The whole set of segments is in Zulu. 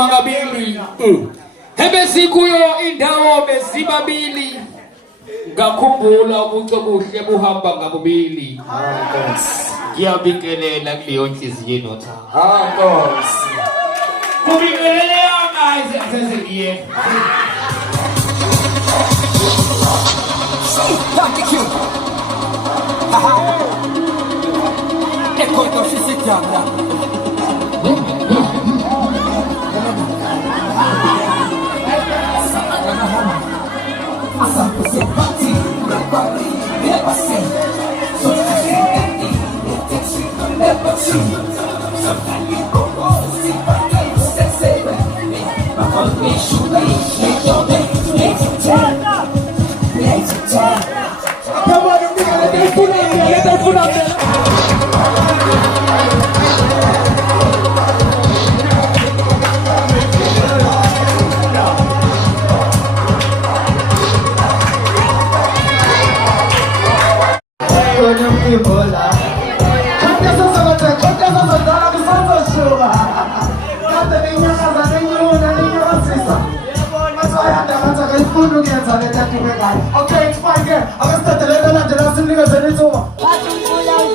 mangabili ebesikuyo indawo besibabili ngakhumbula ubuhle buhamba ngabubili ngiyabingelela kuleyo nhliziyo enotha Nkosi kubingeleleka izenzengiye Okay, it's fine, girl. I'm gonna start the letter and the last niggas and it's over.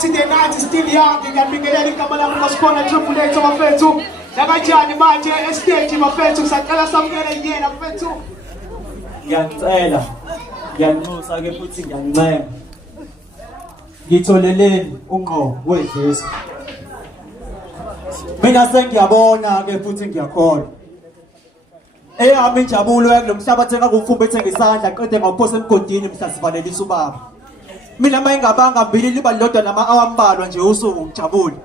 Saturday night is still young, ngiyabingelela igama lami ngasikhona Triple H bafethu lakanjani manje estage bafethu saqala samukela yena bafethu ngiyacela ngiyanxusa ke futhi ngiyancema ngitholeleni ungqo wedlisa mina sengiyabona ke futhi ngiyakholwa eyami injabulo yakulomhlaba thenga kufumba ethenga isandla qede ngawuphosa emgodini mhla sivalelisa ubaba mina mayengabanga mbili liba lodwa nama-hour ambalwa nje usuku ngijabule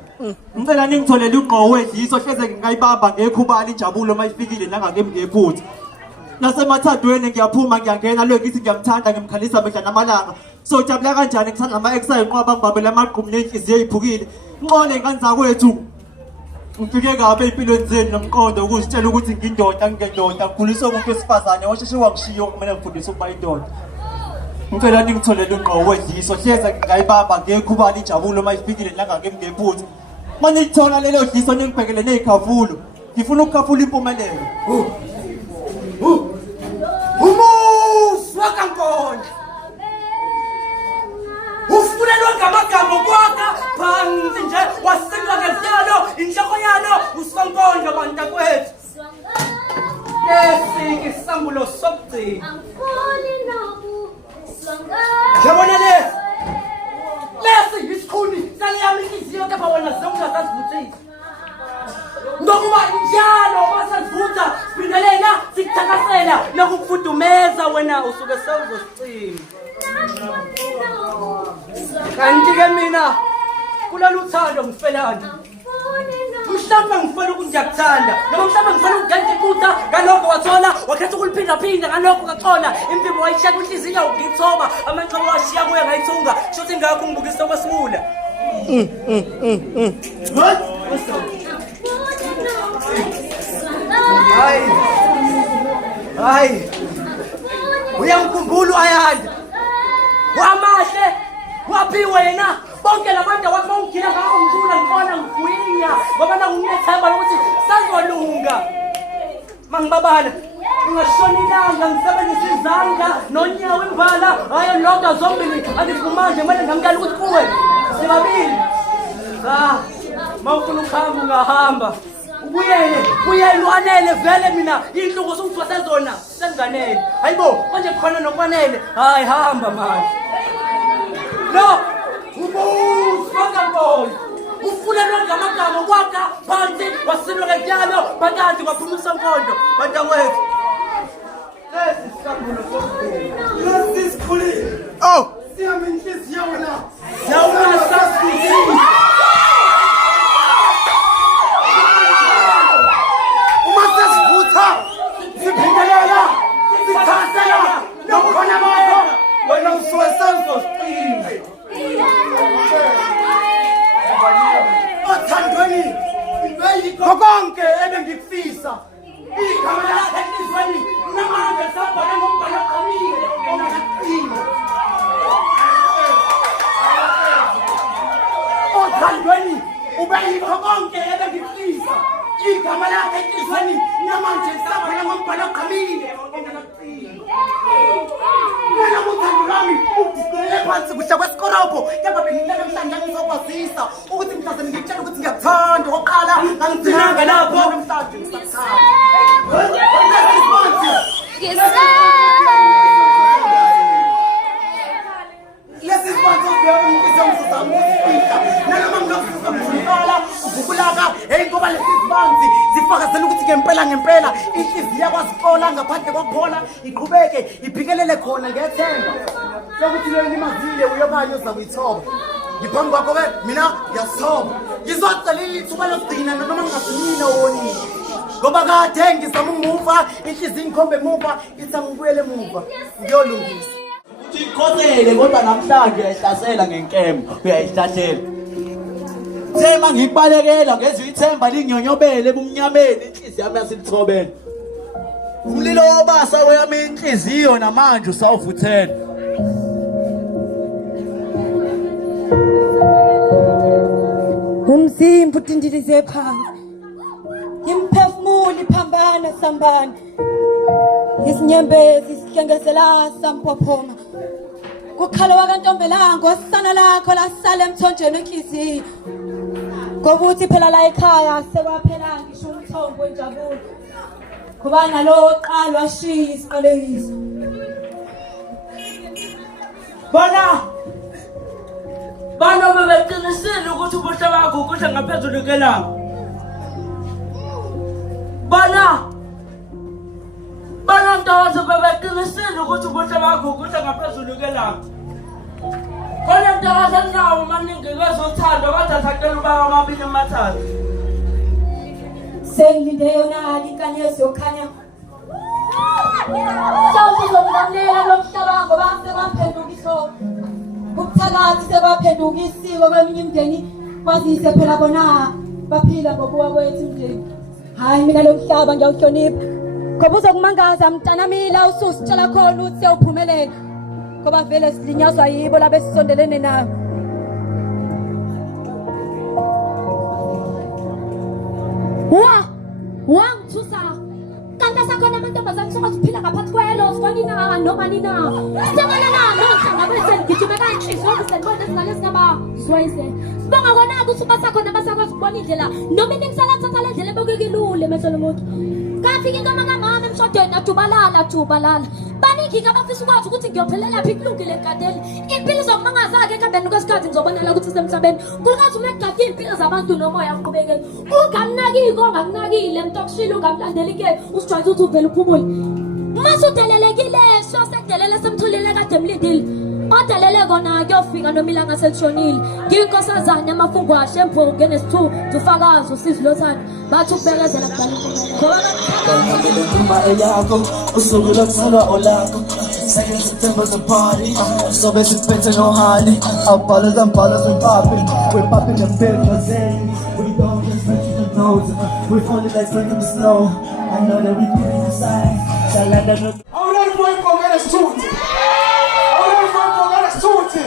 ngicela ningitholele ungqo wedliso hleze ngingayibamba ngekhubala injabulo mayifikile nangakemi ngephutha nasemathandweni ngiyaphuma ngiyangena lo ngithi ngiyamthanda ngimkhalisa mehla namalanga so jabula kanjani ngithanda ama-exa inqwaba ngibambela amagqumu nenhliziyo eyiphukile nqole ingane zakwethu ngifike kabi ey'mpilweni zenu nomqondo ukuzitshela ukuthi ngindoda ngingendoda ngikhuliswe umuntu wesifazane washeshe wangishiyo kumele ngifundise ukuba indoda ngicela ningitholele ungqo wedliso hleze ngingayibamba ngekhubala injabulo mayifikile nangakemi ngephutha uma nilithola lelo dliso ningibhekele ney'khafulo ngifuna ukukhafula impumelelo umufi wakankondlo ufulelwe ngamagama kwakha phansi nje wasilwa ngezityalo inhloko yalo usonkondlo bantakwethu lesi isambulo sokugcina yabona lesi yisikhuni saleyami inhliziyo kepha wona seungasazivutisa ngokuba njalo masazivutha siphindelela sikuthakasela nokukufudumeza wena usuke sewuzosicima kanti-ke mina kulolu uthando ngifelani mhlawumbe ngifela ukuthi ngiyakuthanda noma mhlawumbe ngifela ukudenza iphutha ngalokho wathola wakhetha ukuliphindaphinda ngalokho kathola impimbo wayishiya kwinhliziyo ngithoba amanxeba washiya kuye ngayithunga shuthi ngakho ngibukise okwesimula hayi uyamkhumbula uAyanda wamahle waphi wena bonke labantu wakho ungila ngakho ngithula ngibona ngigwinya ngoba nanginethemba lokuthi sazolunga mangibabala ungashona ilanga ngisebenzisa izandla nonyawo imbala hayi lodwa zombili andikumanje manje ngamkala ukuthi kuwe sibabili mawufuna ukuhamba ungahamba Uyele uanele vele mina inhlungu songithwase zona senganele. Hayibo manje khona nokwanele. Hayi hamba manje. No. Ubuza boy. Ufuna ngamagama kwakha phansi wasilwa ngetyalo phakathi kwaphumisa inkondo. Bantawethu. Lesi sisambulo sokubheka. Lesi sikhulile. Oh, siyami inhliziyo wena. Yawona sasizini. Siphindelela, sithasela, nokhona manje, wena usuwesenzo siqine. Othandweni, konke ebengikufisa. Igama lakhe enhlizweni, namanje sabhala ngombhalo oqinile, ongaqina. Othandweni, ubeyikho konke ebengikufisa. Igama lakhe enhlizweni, namanje sabhala ngombhalo oqinile, ongaqina. Wena muthando lami, uguqulele phansi kuhla kwesikorobho, kepha bengilele mhlanje ngizokwazisa ukuthi mhlaze ngitshela ukuthi ngiyakuthanda oqala ngangithinanga lapho namhlanje ngisathanda. Lesi sibantu ngizomsizamuzifika nanoma nginokusisamuzifala uvukulaka hey ngoba lesi sibanzi zifakazela ukuthi ngempela inhliziyo yakwazixola ngaphandle kokuphola iqhubeke ibhikelele khona ngethemba sokuthi lo nimazile uyokanye uza kuyithoba ngiphambi kwakho ke mina ngiyasithoba ngizocela ithuba lokugcina noma ngingasimina wonini ngoba kade ngizama umuva inhliziyo ngikhombe emuva ithi angibuyele emuva ngiyolungisa Ikhosele kodwa namhlanje uyayihlasela ngenkemba uyayihlasela Thema ngikubalekela ngezwe ithemba linyonyobele ebumnyameni inhliziyo yami yasilithobela Umlilo wobasa weyami inhliziyo namanje usawuvuthela Umzimba utindilize phansi Imphefumulo iphambana sambana Isinyembezi sihlengezela sampophoma Kukhala wakantombelanga osana lakho lasala emthonjeni wenhliziyo Ngoba uthi phela la ekhaya sekwaphela ngisho umthombo wenjabulo Kuba nalo oqala washiya isiqalekiso Bana bebeqinisile ukuthi ubuhle bakho ukudla ngaphezulu kelanga Bana ntawazo bebeqinisile ukuthi ubuhle bakho ukudla ngaphezulu kelanga Khona ntawazo nawo maningi kwezothando kodwa thakela ubaba amabili amathathu Sengilinde yona inkanyezi yokhanya Sawuzomlalela lo mhlaba ngoba sebaphenduka ihlobo Kubuthakathi sebaphenduka isiko kweminye imindeni kwazise phela bona baphila ngokuwa kwethu imindeni Hayi mina lo mhlaba ngiyawuhlonipha Ngoba uzokumangaza mntanamila ususitshela khona ukuthi sewuphumelela Ngoba vele silinyazwa yibo labe sisondelene nayo Wangithusa kanti asakhona amantombazane sokwazi ukuphila ngaphansi kwelo sifani na noma nina sibona nonhlanga bese ngijime kanhliziyo senibona izingane ezingabazwayise sibonga kona ukuthi basakhona basakwazi ukubona indlela noma iningisala thatha le ndlela ebokekilule emehlweni lomuntu kafika inkama kamama emshadweni adubalala baningi abafisa ukwazi ukuthi ngiyophelela phi kulungile egadeli impilo zokumangaza-ke ekuhambeni kwesikhathi ngizobonela ukuthi semhlabeni kulukathi uma egade iy'mpilo zabantu nomoya aqhubekele ungamnakiki ongakunakile mntu okushile ungamlandeli-ke usijwayeze ukuthi uvele uphumule mase udelelekile sosedelele semthulile kade emlindile odelele kona kuyofika noma ilanga selishonile ngiyinkosazane amafungwashe emphuka ngenes2 ufakazi usizi lothando bathi ukubekezela kudala Uma eyakho usuku lokutholwa olakho Second September's a party So besiphethe nohali Abhalers and ballers and popping We're popping the pills We don't just mention the nose We're falling like snow in the snow I know that we put it aside Salada no Ahora el cuerpo que eres suti. Ahora el cuerpo que eres suti.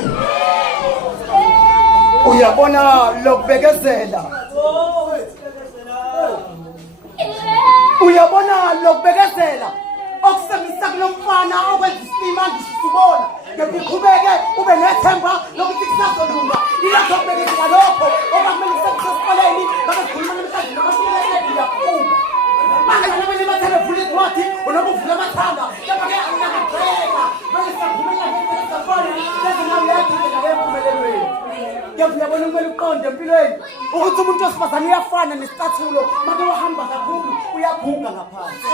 Uyabona lokubekezela Uyabona lokubekezela okusebenzisa kulomfana okwenza isima ngisibona ngiqhubeke ube nethemba lokuthi kusazolunga ilokho bekezela lokho obakumele usebenzise esikoleni bakukhuluma namhlanje noma Kepha uyabona kumele uqonde empilweni ukuthi umuntu wesifazane uyafana nesicathulo make wahamba kakhulu uyaphuka ngaphansi.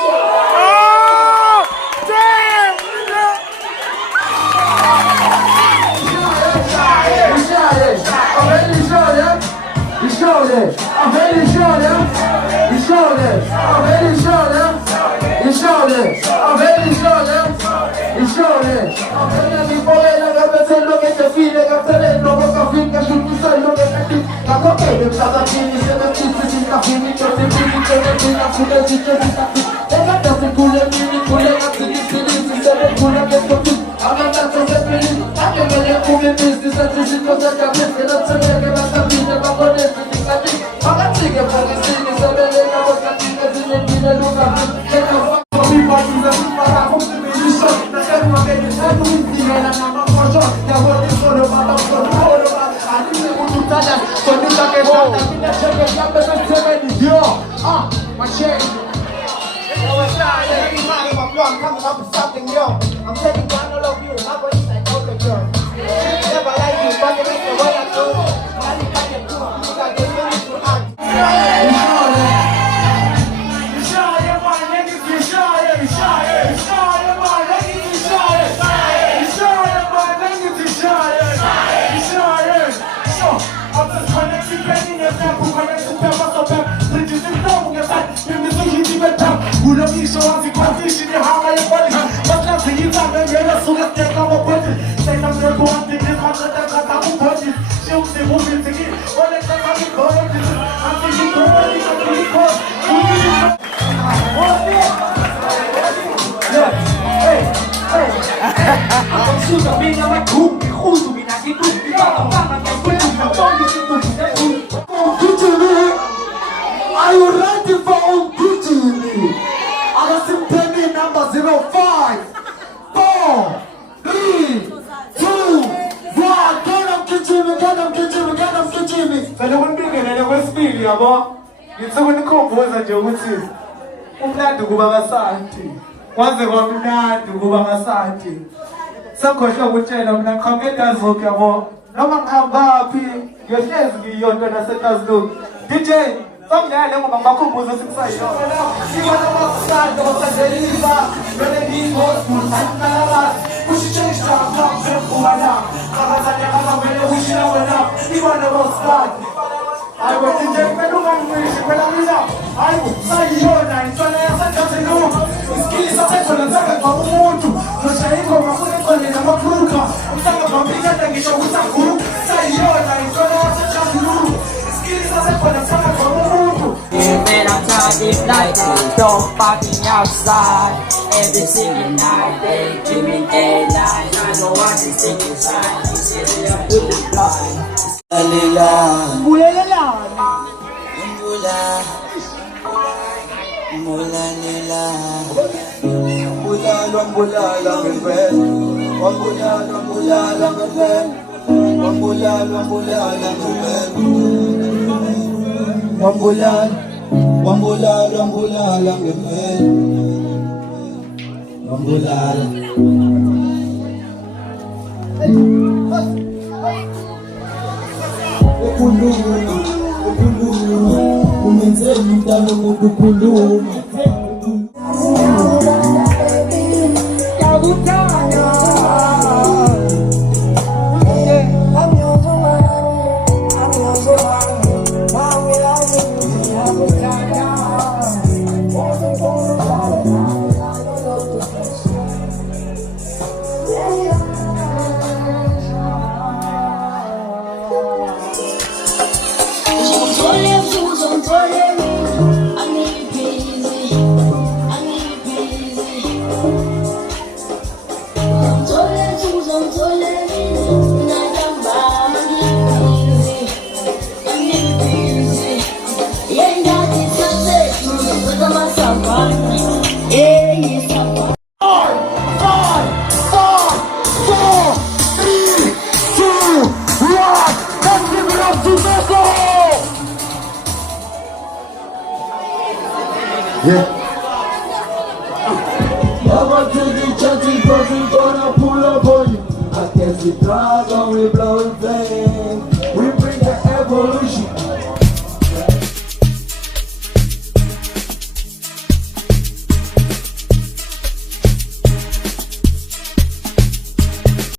I'm taking one all of you, my body's like all of yours. Never like you, but you make the way I do. I think I can do it, you got the money to act. Are you ready for OPTV? I got some penny number 05, 4, 3, 2, 1. Get them, Kijimi. Sana kunibingelele kwesibili yabo. Ngithuka nikhomboza nje ukuthi umlando kuba kaSanti. Kwaze kwamnandi kuba kaSanti. Sakhohlwa ukutshela mina ngikhamela zonke yabo. Noma ngihambaphi, ngiyohlezi ngiyonto naseTazulu. DJ Somdale ngoba ngibakhumbuza ukuthi kusayiyona. Sibona amasanda basadelisa, bele ngihosiphuza sanala. Kushichesha ngapha kuwala. Abazali abavele ushila wena. Sibona amasanda. Ayibo DJ kumele ungangqishi phela mina. Ayibo sayiyona insana yaseTazulu. Isikisa sethona zakhe kwa umuntu. Nosha ingoma kuneqone namakruka. Umsanga bambikade ngisho ukuthi aguru. Sayiyona insana yaseTazulu. Isikisa sethona zakhe kwa umuntu. Man, I'm tired of life, don't fucking outside. Every single night, they give me daylight. I know what this thing inside. He said that I'm good and blind. Never take the chances, person gonna pull up on you. I guess we drag and we blow in vain. We revolution.